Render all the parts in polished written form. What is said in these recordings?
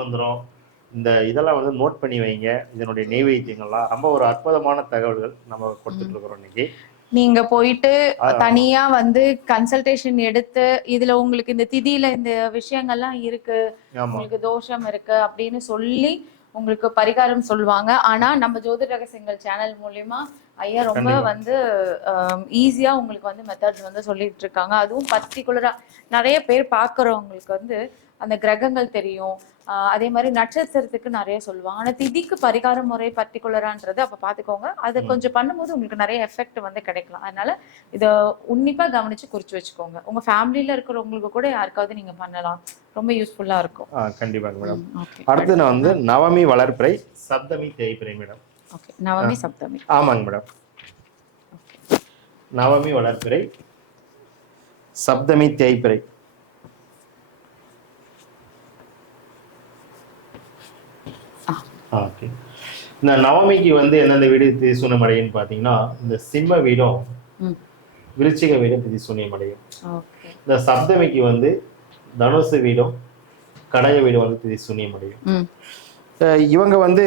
மந்திரம் இந்த இதெல்லாம் வந்து நோட் பண்ணி வைங்க. இதனுடைய நெய்வேத்தியங்கள்லாம் ரொம்ப ஒரு அற்புதமான தகவல்கள் நம்ம கொடுத்துட்டு இருக்கிறோம் இன்னைக்கு. நீங்க போயிட்டு தனியா வந்து கன்சல்டேஷன் எடுத்து இதுல உங்களுக்கு இந்த திதியில இந்த விஷயங்கள்லாம் இருக்கு, உங்களுக்கு தோஷம் இருக்கு அப்படின்னு சொல்லி உங்களுக்கு பரிகாரம் சொல்லுவாங்க. ஆனா நம்ம ஜோதிட ரகசியங்கள் சேனல் மூலியமா ஐயா ரொம்ப வந்து ஈஸியா உங்களுக்கு வந்து மெத்தட்ஸ் வந்து சொல்லிட்டு இருக்காங்க. அதுவும் பர்டிகுலரா நிறைய பேர் பாக்குறவங்களுக்கு வந்து அந்த கிரகங்கள் தெரியும், அதே மாதிரி நட்சத்திரத்துக்கு நிறைய சொல்லுவாங்க. ஆனா திதிக்கு பரிகார முறை பர்டிகுலரான்றது அப்ப பாத்துக்கோங்க. அது கொஞ்சம் பண்ணும்போது உங்களுக்கு நிறைய எஃபெக்ட் வந்து கிடைக்கலாம். அதனால இத உன்னிப்பா கவனிச்சு குறிச்சு வச்சுக்கோங்க. உங்க ஃபேமிலியில இருக்கிறவங்களுக்கு கூட யாருக்காவது நீங்க பண்ணலாம், ரொம்ப யூஸ்ஃபுல்லா இருக்கும். கண்டிப்பா மேடம். அடுத்து நான் வந்து நவமி வளர்பிறை சப்தமி தேய்பிறை மேடம். ஓகே, நவமி சப்தமி. ஆமாங்க மேடம். நவமி வளர்பிறை சப்தமி தேய்பிறை. ஓகே. இந்த நவமிக்கு வந்து எந்தெந்த வீடு திதிசூன்யம் அடையும்னு பாத்தீங்கன்னா, இந்த சிம்ம வீடும் விருச்சிக வீடும் திதிசூன்யம் அடையும். இந்த சப்தமிக்கு வந்து தனுசு வீடும் கடக வீடும் வந்து திதிசூன்யம் அடையும். இவங்க வந்து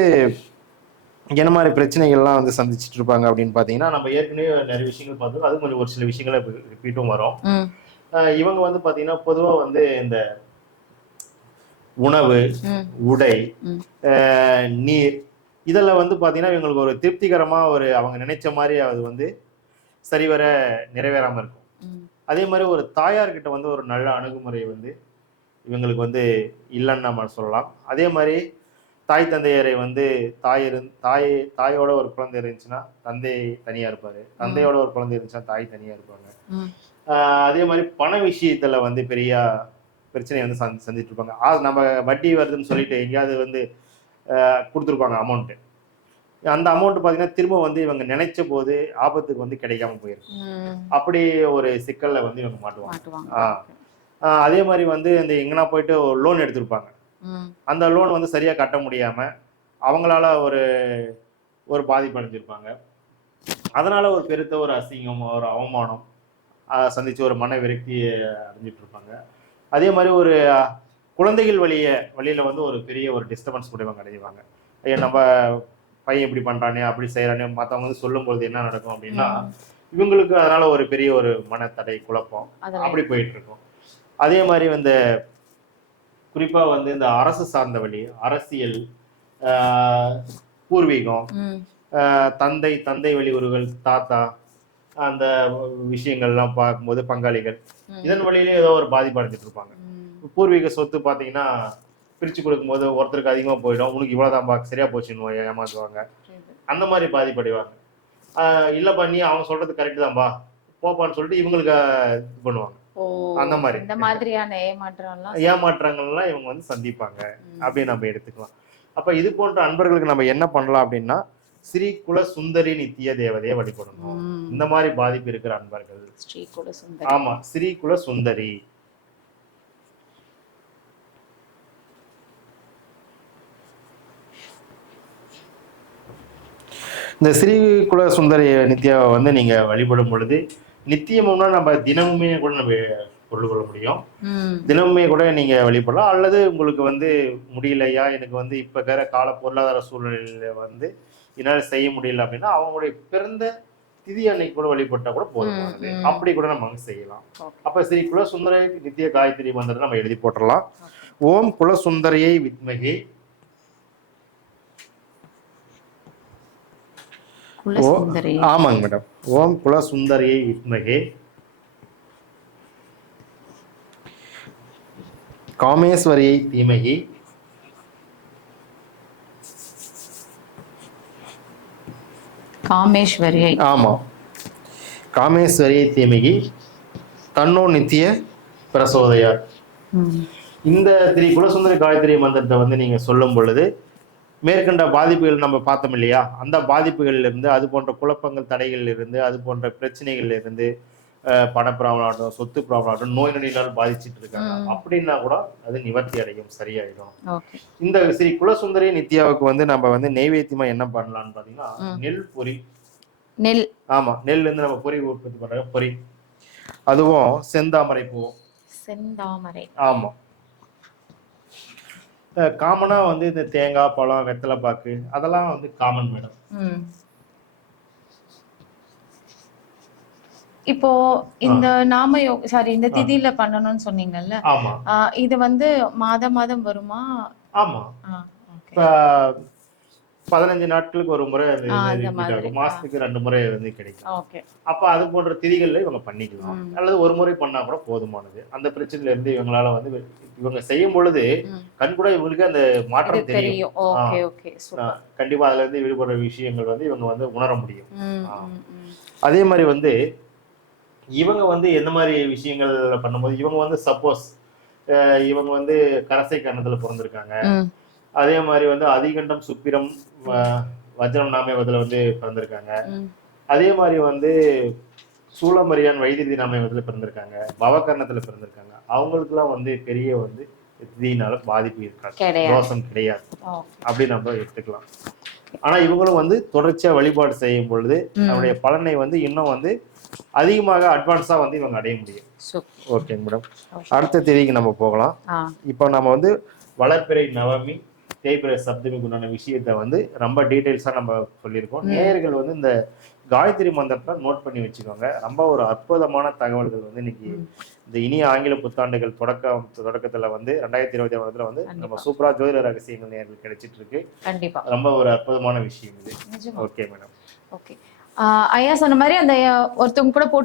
என்ன மாதிரி பிரச்சனைகள்லாம் வந்து சந்திச்சுட்டு இருப்பாங்க அப்படின்னு பாத்தீங்கன்னா, நம்ம ஏற்கனவே நிறைய விஷயங்கள் பார்த்தோம். அது கொஞ்சம் ஒரு சில விஷயங்களை ரிப்பீட்டும் வரும். இவங்க வந்து பாத்தீங்கன்னா பொதுவா வந்து இந்த உணவு, உடை, நீர் இதெல்லாம் வந்து பாத்தீங்கன்னா இவங்களுக்கு ஒரு திருப்திகரமா ஒரு அவங்க நினைச்ச மாதிரி அது வந்து சரிவர நிறைவேறாம இருக்கும். அதே மாதிரி ஒரு தாயார்கிட்ட வந்து ஒரு நல்ல அணுகுமுறை வந்து இவங்களுக்கு வந்து இல்லைன்னு நம்ம சொல்லலாம். அதே மாதிரி தாய் தந்தையரை வந்து தாயோட ஒரு குழந்தை இருந்துச்சுன்னா தந்தை தனியா இருப்பாரு, தந்தையோட ஒரு குழந்தை இருந்துச்சுன்னா தாய் தனியா இருப்பாங்க. அதே மாதிரி பண விஷயத்துல வந்து பெரிய பிரச்சனையை வந்து சந்திச்சுட்டு இருப்பாங்க. நம்ம வட்டி வருதுன்னு சொல்லிட்டு எங்கேயாவது வந்து கொடுத்துருப்பாங்க அமௌண்ட்டு. அந்த அமௌண்ட் பார்த்தீங்கன்னா திரும்ப வந்து இவங்க நினைச்ச போது ஆபத்துக்கு வந்து கிடைக்காம போயிடும். அப்படி ஒரு சிக்கல்ல வந்து இவங்க மாட்டுவாங்க. அதே மாதிரி வந்து இந்த எங்கன்னா போயிட்டு ஒரு லோன் எடுத்திருப்பாங்க. அந்த லோன் வந்து சரியா கட்ட முடியாம அவங்களால ஒரு பாதிப்பு அடைஞ்சிருப்பாங்க. அதனால ஒரு பெருத்த ஒரு அசிங்கம், ஒரு அவமானம் சந்திச்சு ஒரு மன விரக்தி அடைஞ்சிட்டு இருப்பாங்க. அதே மாதிரி ஒரு குழந்தைகள் வழியில வந்து ஒரு பெரிய ஒரு டிஸ்டர்பன்ஸ் கூட இவங்க அடைவாங்க. ஐயா நம்ம பையன் இப்படி பண்றானே அப்படி செய்யறானே மற்றவங்க வந்து சொல்லும் பொழுது என்ன நடக்கும் அப்படின்னா இவங்களுக்கு அதனால ஒரு பெரிய ஒரு மனத்தடை, குழப்பம் அப்படி போயிட்டு இருக்கும். அதே மாதிரி வந்து குறிப்பா வந்து இந்த அரசு சார்ந்த வழி, அரசியல், பூர்வீகம், தந்தை வழி உறவுகள், தாத்தா, அந்த விஷயங்கள்லாம் பார்க்கும்போது பங்காளிகள் இதன் வழியிலே ஏதோ ஒரு பாதிப்பு அடைஞ்சிட்டு இருப்பாங்க. பூர்வீக சொத்து பார்த்தீங்கன்னா பிரிச்சு கொடுக்கும்போது ஒருத்தருக்கு அதிகமா போயிடும், உனக்கு இவ்வளவுதான் சரியா போச்சுன்னு ஏமாத்துவாங்க. அந்த மாதிரி பாதிப்படைவாங்க. இல்ல பண்ணி அவங்க சொல்றது கரெக்ட் தான்பா போப்பான்னு சொல்லிட்டு இவங்களுக்கு இது பண்ணுவாங்க. அந்த மாதிரி இந்த மாதிரியான ஏமாற்றங்கள்லாம் இவங்க வந்து சந்திப்பாங்க அப்படின்னு நம்ம எடுத்துக்கலாம். அப்ப இது போன்ற அன்பர்களுக்கு நம்ம என்ன பண்ணலாம் அப்படின்னா ஸ்ரீ குல சுந்தரி நித்திய தேவதையை வழிபடணும். இந்த மாதிரி பாதிப்பு இருக்கிற அன்பர்கள் ஆமா ஸ்ரீ குல சுந்தரி. இந்த ஸ்ரீ குல சுந்தரி நித்யாவை வந்து நீங்க வழிபடும் பொழுது நித்தியமும்னா நம்ம தினமுமே கூட நம்ம பொருள் கொள்ள முடியும். தினமுமே கூட நீங்க வழிபடலாம். அல்லது உங்களுக்கு வந்து முடியலையா, எனக்கு வந்து இப்ப இருக்கிற கால பொருளாதார சூழ்நிலையில வந்து என்னால் செய்ய முடியல அப்படின்னா அவங்களுடைய பிறந்த திதி அன்னைக்கு கூட வழிபட்டா கூட போதுமானது. அப்படி கூட நம்ம செய்யலாம். அப்ப ஸ்ரீ குலசுந்தர நித்திய காயத்ரி மந்திரத்தை நம்ம எழுதி போட்டுடலாம். ஓம் குலசுந்தரியை வித்மகே ஆமாங்க மேடம். ஓம் குலசுந்தரியை வித்மகே காமேஸ்வரியை தீமகி காமேஸ்வரியை ஆமா காமேஸ்வரியை தீமகி தன்னோ நித்திய பிரசோதயார். இந்த திரு குலசுந்தரி காயத்ரி மந்திரத்தை வந்து நீங்க சொல்லும் பொழுது மேற்கண்ட பாதிப்புகள் நம்ம பார்த்தோம் இல்லையா, அந்த பாதிப்புகள்ல இருந்து அது போன்ற குழப்பங்கள், தடைகள் இருந்து அது போன்ற பிரச்சனைகள்ல இருந்து பண ப்ராப்ளம் ஆகட்டும், சொத்து ப்ராப்ளம் ஆகட்டும், நோய் நொடியினால் பாதிச்சுட்டு இருக்காங்க அப்படின்னா கூட அது நிவர்த்தி அடையும், சரியாயிடும். இந்த ஸ்ரீ குலசுந்தரி நித்யாவுக்கு வந்து நம்ம வந்து நெய்வேத்தியமா என்ன பண்ணலாம்னு பாத்தீங்கன்னா நெல் பொரி. நெல் ஆமா நெல் இருந்து நம்ம பொரி உற்பத்தி பண்ற பொரி, அதுவும் செந்தாமரை பூ. செந்தாமரை ஆமா காமனா வந்து இந்த தேங்காய், பழம், வெத்தலை பாக்கு அதெல்லாம் வந்து காமன் மேடம். இப்போ இந்த இந்த திதியில பண்ணணும்னு சொன்னீங்கல்ல, ஆமா இது வந்து மாதம் வருமா? ஆமா. இப்ப 15 நாட்களுக்கு ஒரு முறை அது ரிப்பீட் ஆகும். மாசத்துக்கு 2 முறை வந்து கிடைக்கும். அப்ப அது போன்ற திதிகள்ல இவங்க பண்ணிக்கலாம், அல்லது ஒரு முறை பண்ணா கூட போதுமானது. அந்த பிரச்சனையில இருந்து இவங்களால வந்து இவங்க செய்யும் பொழுது கண்கூட இவங்களுக்கு அந்த மாற்றம் தெரியும். கண்டிப்பா அதுல இருந்து விடுபடுற விஷயங்கள் வந்து இவங்க வந்து உணர முடியும். அதே மாதிரி வந்து இவங்க வந்து எந்த மாதிரி விஷயங்கள் பண்ணும்போது இவங்க வந்து சப்போஸ் இவங்க வந்து கரசை கரணத்துல பிறந்திருக்காங்க, அதே மாதிரி வந்து அதிகண்டம், சுப்பிரம், வஜ்ரம், நாமயவத்துல வந்து பிறந்திருக்காங்க, அதே மாதிரி வந்து சூளமரியான், வைத்திருதி நாமயவத்துல பிறந்திருக்காங்க, பவகர்ணத்துல பிறந்திருக்காங்க. அவங்களுக்கு எல்லாம் வந்து பெரிய வந்து திதியினால பாதிப்பு இருக்காது, தோஷம் கிடையாது அப்படி நம்ம எடுத்துக்கலாம். ஆனா இவங்களும் வந்து தொடர்ச்சியா வழிபாடு செய்யும் பொழுது அவருடைய பலனை வந்து இன்னும் வந்து அதிகமாக அட்வான்ஸா வந்து இவங்க அடைய முடியும். ஓகே மேடம், அடுத்த தேதிக்கு நம்ம போகலாம். இப்போ நம்ம வந்து வளர்பிறை நவமி, தேய்பிறை சப்தமிக்கு உண்டான விஷயத்த வந்து ரொம்ப டீட்டெயில்ஸா நம்ம சொல்லியிருக்கோம். நேயர்கள் வந்து இந்த காயத்ரி மந்திரத்தை நோட் பண்ணி வச்சுக்கோங்க. ரொம்ப ஒரு அற்புதமான தகவல்கள் வந்து இன்னைக்கு இந்த இனிய ஆங்கில புத்தாண்டுகள் தொடக்கத்துல வந்து 2021 வந்து நம்ம சூப்பரா ஜோதிட ரகசியங்கள் நேயர்கள் கிடைச்சிட்டு இருக்கு. கண்டிப்பா ரொம்ப ஒரு அற்புதமான விஷயம் இது. Okay madam. ஓகே, ஐயா சொன்ன மாதிரி அந்த ஒருத்தவங்க கூட போட்டு